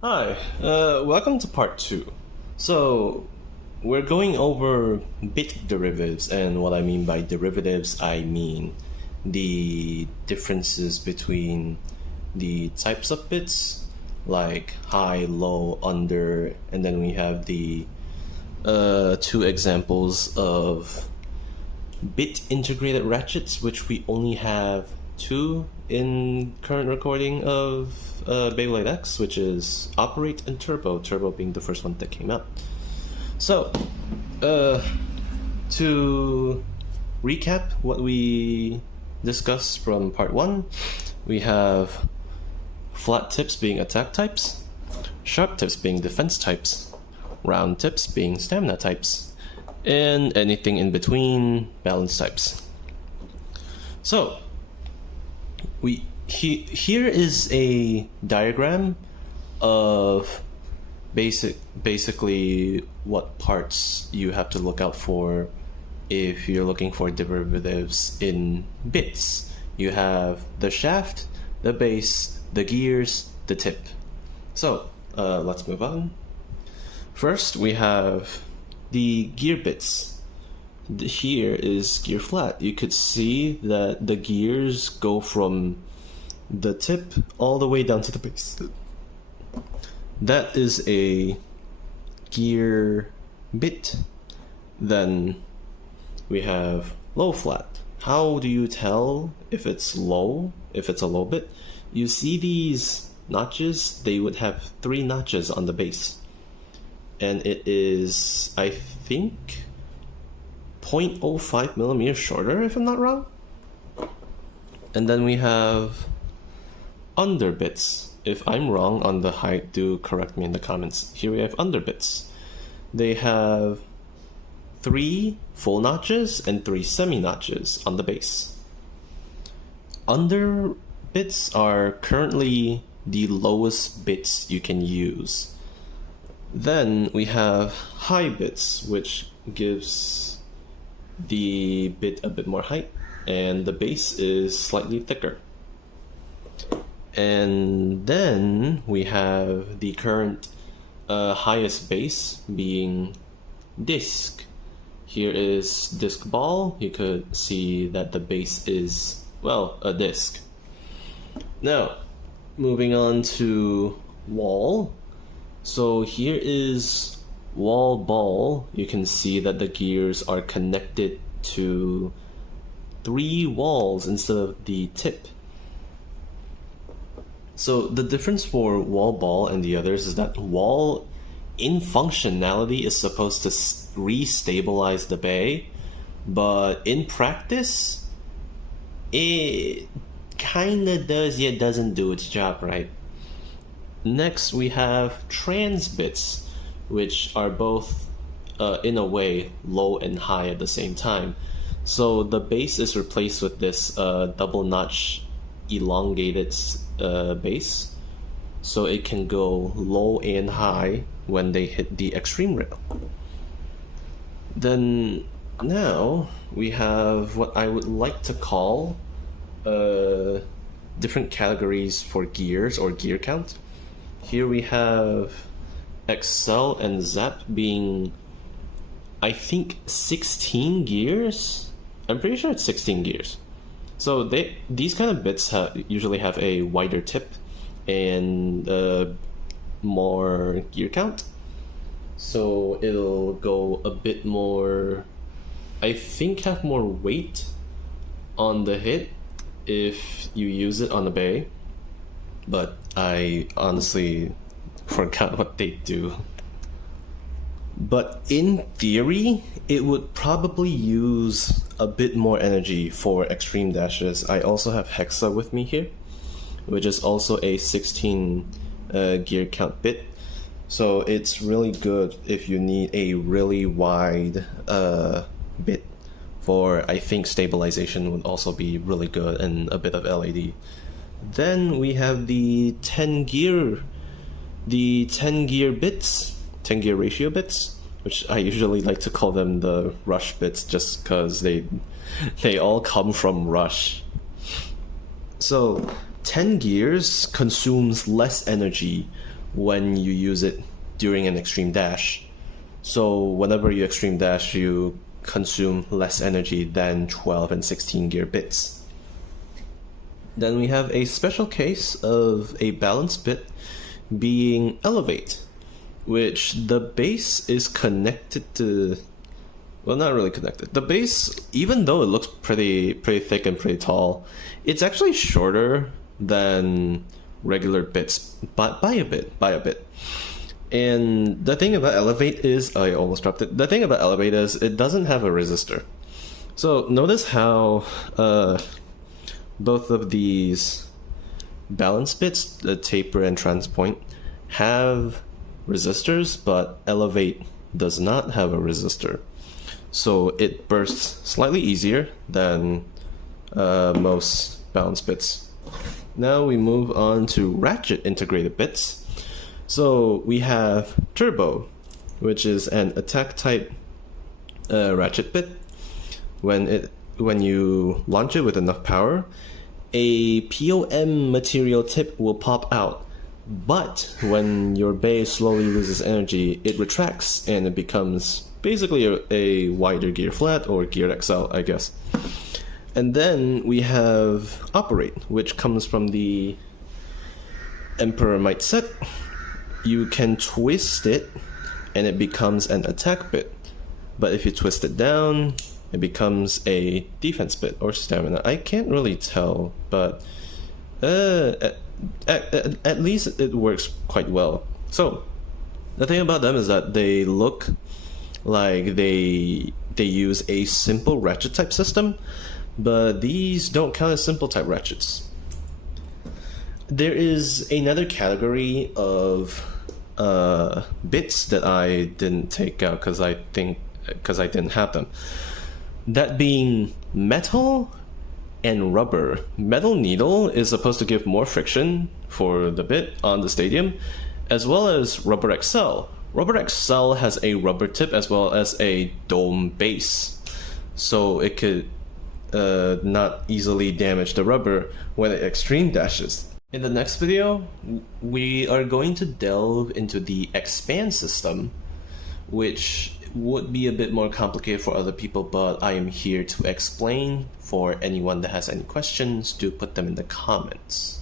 Hi, welcome to part two. So, we're going over bit derivatives, and what I mean by derivatives, I mean the differences between the types of bits, like high, low, under, and then we have the two examples of bit integrated ratchets, which we only have two in current recording of Beyblade X, which is Operate and Turbo, Turbo being the first one that came out. So, to recap what we discussed from part one, we have flat tips being attack types, sharp tips being defense types, round tips being stamina types, and anything in between, balance types. So, here is a diagram of basically what parts you have to look out for if you're looking for derivatives in bits. You have the shaft, the base, the gears, the tip. So let's move on. First, we have the gear bits. Here is gear flat. You could see that the gears go from the tip all the way down to the base. That is a gear bit. Then we have low flat. How do you tell if it's low, if it's a low bit? You see these notches, they would have 3 notches on the base. And it is, I think, 0.05 millimeters shorter, if I'm not wrong. And then we have under bits. If I'm wrong on the height, do correct me in the comments. Here we have under bits. They have 3 full notches and 3 semi notches on the base. Under bits are currently the lowest bits you can use. Then we have high bits, which gives the bit a bit more height, and the base is slightly thicker. And then we have the current highest base being disc. Here is disc ball. You could see that the base is, well, a disc. Now, moving on to wall. So here is wall ball. You can see that the gears are connected to 3 walls instead of the tip. So the difference for wall ball and the others is that wall in functionality is supposed to re-stabilize the bay, but in practice it kinda does yet doesn't do its job right. Next we have trans bits, which are both in a way low and high at the same time. So the base is replaced with this double notch elongated base, so it can go low and high when they hit the extreme rail. Then now we have what I would like to call different categories for gears or gear count. Here we have Excel and Zap being, I think, 16 gears. I'm pretty sure it's 16 gears. So these kind of bits usually have a wider tip and more gear count. So it'll go a bit more, I think, have more weight on the hit if you use it on the bay. But I honestly forgot what they do. But in theory, it would probably use a bit more energy for extreme dashes. I also have Hexa with me here, which is also a 16 gear count bit. So it's really good if you need a really wide bit for, I think, stabilization would also be really good, and a bit of LAD. Then we have the 10 gear bits, 10 gear ratio bits, which I usually like to call them the rush bits just because they all come from rush. So 10 gears consumes less energy when you use it during an extreme dash. So whenever you extreme dash, you consume less energy than 12 and 16 gear bits. Then we have a special case of a balance bit being elevate, which the base is connected to, well, not really connected. The base, even though it looks pretty thick and pretty tall, it's actually shorter than regular bits by a bit. And the thing about elevate is, I almost dropped it. The thing about elevate is it doesn't have a resistor. So notice how both of these balance bits, the taper and transpoint, have resistors, but elevate does not have a resistor. So it bursts slightly easier than most balance bits. Now we move on to ratchet integrated bits. So we have turbo, which is an attack type ratchet bit. When you launch it with enough power, a POM material tip will pop out. But when your base slowly loses energy, it retracts and it becomes basically a wider gear flat or geared XL, I guess. And then we have operate, which comes from the Emperor Might set. You can twist it and it becomes an attack bit. But if you twist it down, it becomes a defense bit or stamina. I can't really tell, but at least it works quite well. So the thing about them is that they look like they use a simple ratchet type system, but these don't count as simple type ratchets. There is another category of bits that I didn't take out because I didn't have them. That being metal and rubber. Metal needle is supposed to give more friction for the bit on the stadium, as well as rubber XL. Rubber XL has a rubber tip as well as a dome base, so it could not easily damage the rubber when it extreme dashes. In the next video, we are going to delve into the expand system, which would be a bit more complicated for other people, but I am here to explain. For anyone that has any questions, do put them in the comments.